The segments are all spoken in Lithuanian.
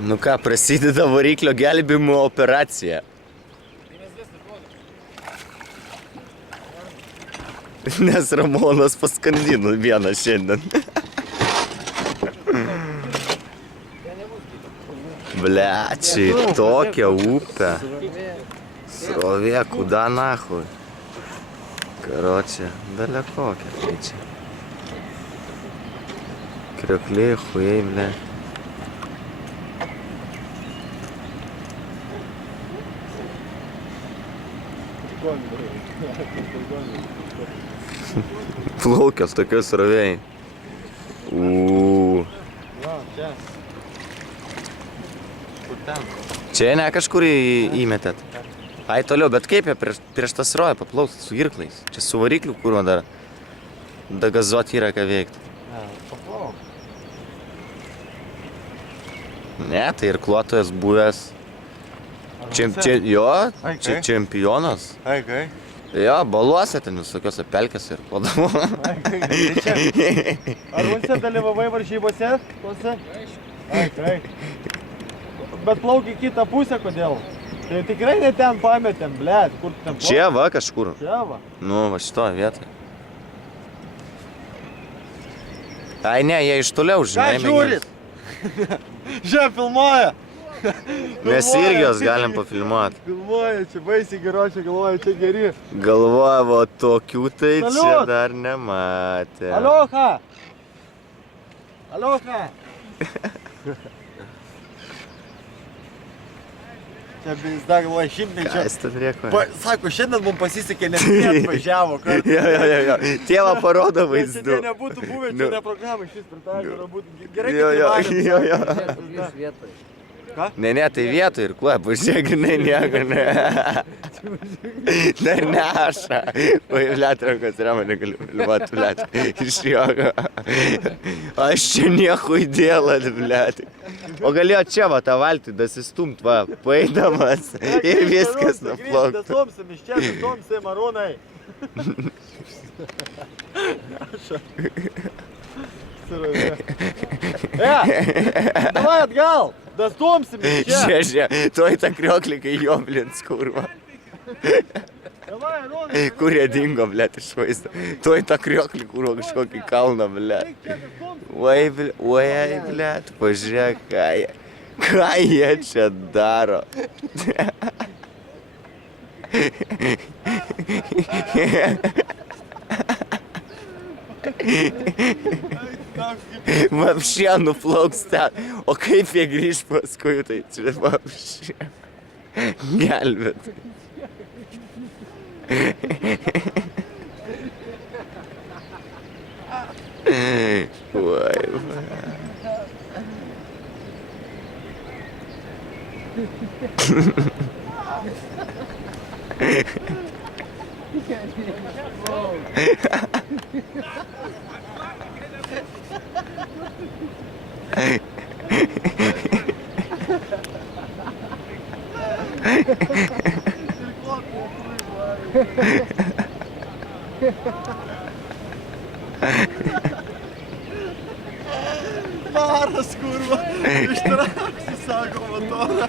Nu ką, prasideda variklio gelbimo operacija. Nes Ramonas paskandino vieną šiandien. Blečiai, tokia upė. Srovė, kuda nahui. Karočią, belė kokia tai čia. Kriokliai, hujai, ble. Plaukios tokios srovėjai. Čia ne kažkur įmetėt. Ai toliau, bet kaip jie prieš tą srovę paplauks su irklais? Čia su varikliu kūro dar. Da gazuot yra ką veikti. Ne, tai irkluotojas buvęs. Jo, čia čempionas. Jo, baluose ten visokiose pelkėse ir plodavo. Ar Unse dalyvavai varžybose? Bet plauki kitą pusę, kodėl? Tai tikrai ne ten pametėm, blėt, kur ten plauki? Čia va kažkur. Čia va. Nu, va šitoje vietoje. Ai ne, jie iš toliau, žinai. Ką žiūrit? Žiūrė, filmuoja. Mes irgi jos galim pafilmuoti. Filmuoja, čia baisiai geročiai, galvoja, čia geri. Galvoja, va tokių tai čia dar nematė. Alioha! Alioha! Čia bizda, galvoja, šimtmečio. Ką jis ten rėkoja? Sako, šiandien mums pasisekė, nes jie atvažiavo kartu. Jo. Tėvą parodo vaizdu. Čia nebūtų buvę, čia ne programai, šis pritaikė, būtų gerai, Jo. vietoj. Ne, tai vietoj ir kuo, pažiūrėk, nieko ne. Dar neša. Oi, blet, rankos remą negaliu filmuoti, blet. Iš jogo. Aš čia nieko įdėlat, blet. O galėjo čia va tą valtį dasistumt, va, paeidamas ir viskas nuplauktų. Dasomsim iš čia, dasomsim, Arūnai. Davai atgal, dastumsim iš čia. Žiūrėk, tuoj tą krioklį, kai jo, blins, kurva. Davai, Arūnai. Kur jie dingo, blet, iš vaizdo. Tuoj tą krioklį, kurva, kažkokį kalną, blet. Oi, blet, pažiūrėk, ką jie čia daro. Vapšė nuplauks ten. O kaip jie grįž paskui, tai čia vapšė. Gelbėt. Varas, kurva, ištraksi, sako, motorą.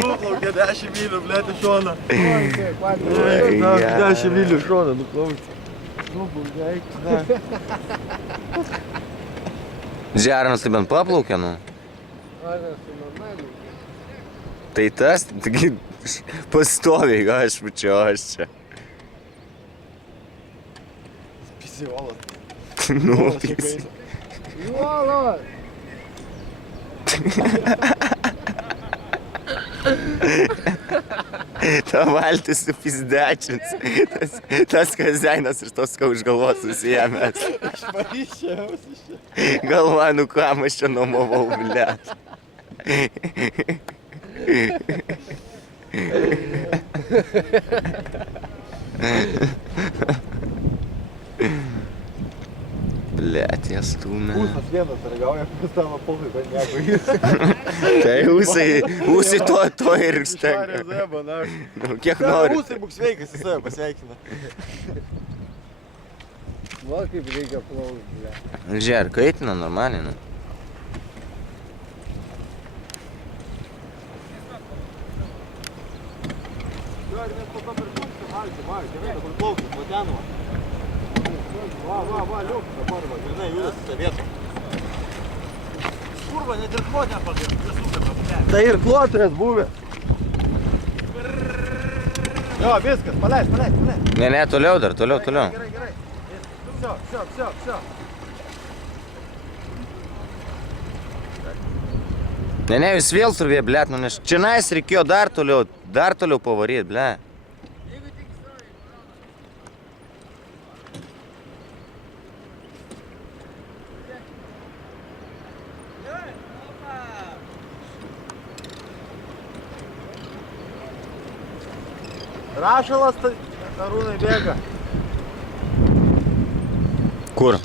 Nuplaukė 10 mylių, blėt, iš šoną. 10 mylių iš šoną nuplaukė. Žernas tai bent paplaukė, nu? Tai tas, taigi pastoviai, aš pučiu, aš čia. Pisiolas. Nu, pisi. Juolas! Ta valtis su pizdečinis. Tas kazeinas ir tos, ką už galvos susijėmės. Aš paryščiausi čia. Galvoju, nu ką, aš čia nuomavau, blet. Blet, jie stumia. Ūsas vienas ragauja, pas tavo pohai, bet nieko. Tai ūsai to ir stengia. Švarė zeba, na. Nu, kiek nori. Ūsai būk sveikas, į save pasveikina. Va, kaip reikia plaukti, ble. Žiūrėk, kaitina normaliai, nu. Nes po to perpūkti, gerai, dabar plaukti, po ten va. Va, liuk, dabar va, žinai, jūs tą vietą. Kurva, net ir klot nepagės, nesukama, blė. Tai ir klotrės buvę. Jo, viskas, paleis. Ne, toliau dar, toliau. Gerai. Все. Ne, vis vėl turvė, blėt, nu nes čia nais reikėjo dar toliau pavaryt, blėt. Rašalas, tai Arūnai bėga. Kur?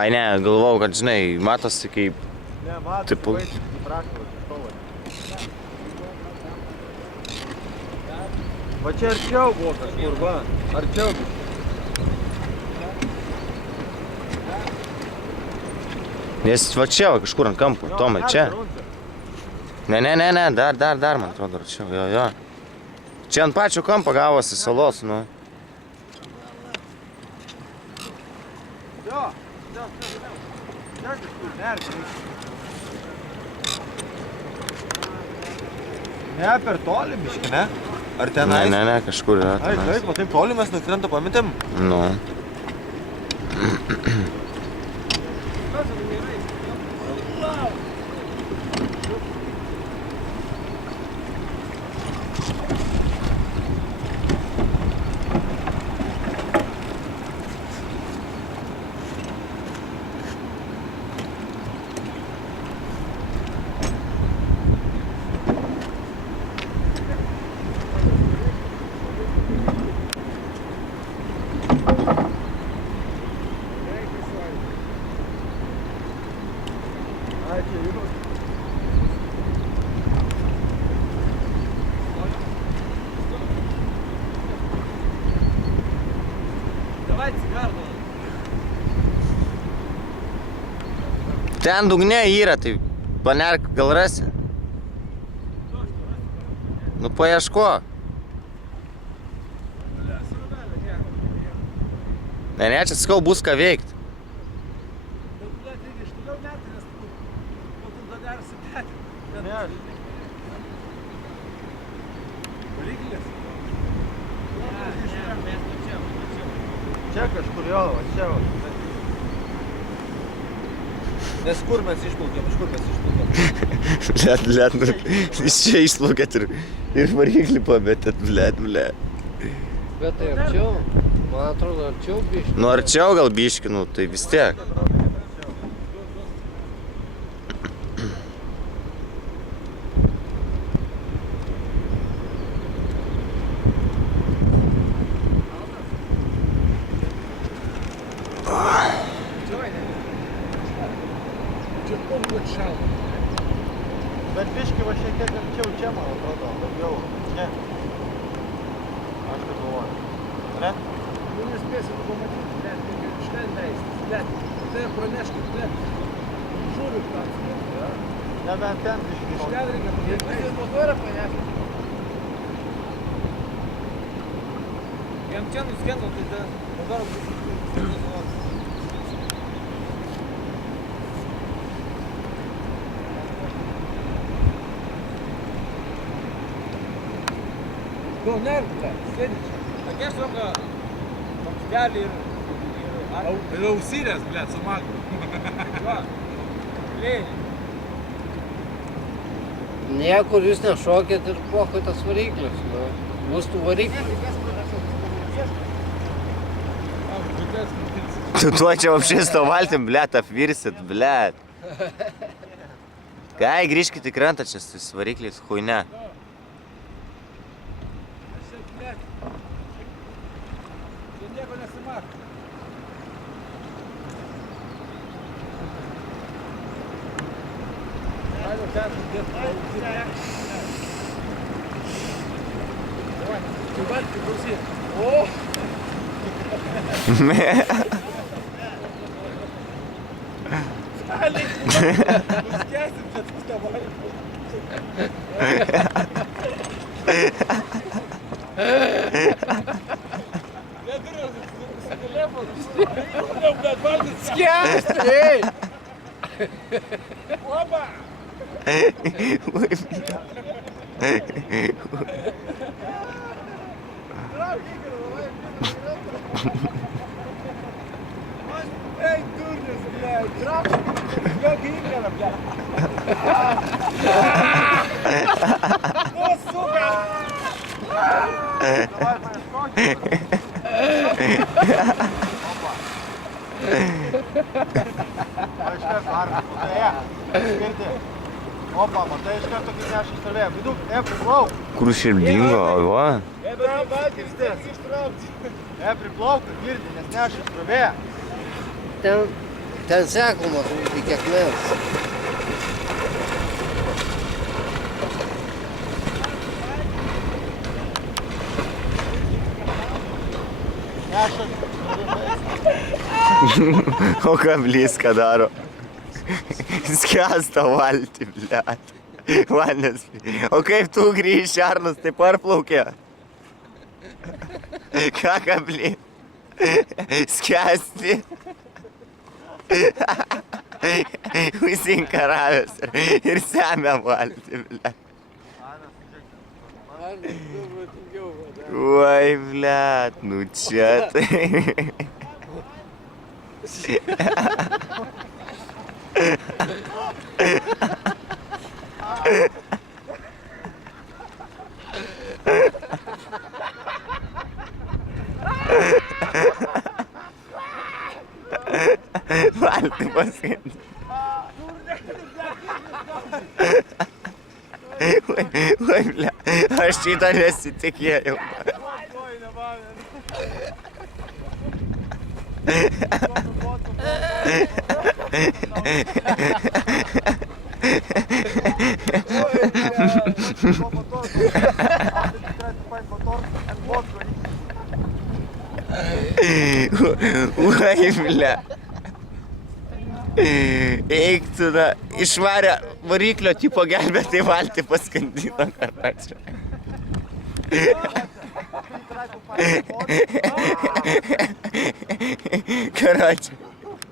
Ai ne, galvau, kad žinai, matosi kaip... Ne, matai, Tipo- baigti, kaip rašalas, stovai. Va čia arčiau buvo kažkur, va. Arčiau biškai. Nes va čia, va, kažkur ant kampo, Tomai, čia. Ne, dar, man atrodo, arčiau, jo. Čia ant pačio kampo gavosi salos, nu. Jo, čia kažkur, nergi. Ne, per toli biškai, ne? Ar tenais? Ne, kažkur yra. Ai, taip, va taip toli mes nukrenta, pamitėm. Nu. Ai, čia jau. Давай цигарду. Ten dugne yra, tai panerk, gal rasi. Nu paieško. Ne, čia sakau, bus ką veikt. Ne, aš. Variklis? Čia kažkur jo, va čia va. Nes kur mes išplaukėm, iš kur mes išplaukėm? Blet, nu, iš čia išplaukėt ir variklį pametėt, blet. Bet tai arčiau, man atrodo arčiau biški. Nu arčiau gal biški, nu tai vis tiek. Bet biški va šiek tiek arčiau čia, man atrodo, daugiau. Čia. Aš taip galvoju. Ne? Nu nespėsi tu pamatyti, bet iš ten leistis, bet tai praneškit, bet žuvių tas. Nebent ten biški. Iš ten reikia pamatyti. Jis motorą paneškit. Jam čia nuskendo, tai ten motorą bus. Nu, nerv, sėdi čia. Tokia šoka, vamstelį ir... Ir ausinės, blėt, su magu. Va, lėlį. Niekur jūs nešokėt ir pokoj tas variklis, nu. Bus tų variklių. Tu tuo čia apšės to valtim, blet, apvirsit, blet. Kai, grįžkit į krantą čia su varikliais, huine. Čia nieko nesimato. Galima ten sudėti ausinę. Davai, tu valti, klausyk. O! Salik! Nuskęsim, kad tu tą valį. Skęsta, ei! Oi, Ей, дурнес, блядь, трапа, как игра, блядь. Ну, сука! Давай перескочимо. Iškart arba, skirti. Opa, matai, iš karto kaip neša stovėjo. Viduk, priplauk. kur širdingo, va. Priplauk, kad girdi, nes neša stovėjo. Ten sekama iki akmens. Neša O kablys ką daro? Skęsta valtį, blet. Vandens. O kaip tu grįši, Arnas, tai parplaukė? Ką kablį? Skęsti. Užsinkaravęs ir semia valtį, blet. Oi, blet, nu čia tai. Valtį paskandį. Oi, ble, aš šitą nesitikėjau. Oi, ble. Eik tu, na, išvarė variklio tipo gelbėtai valtį paskandino karačią. Karačią.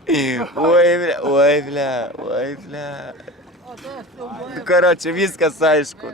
Oi, ble, oi, ble, oi, ble. Karačią, viskas aišku.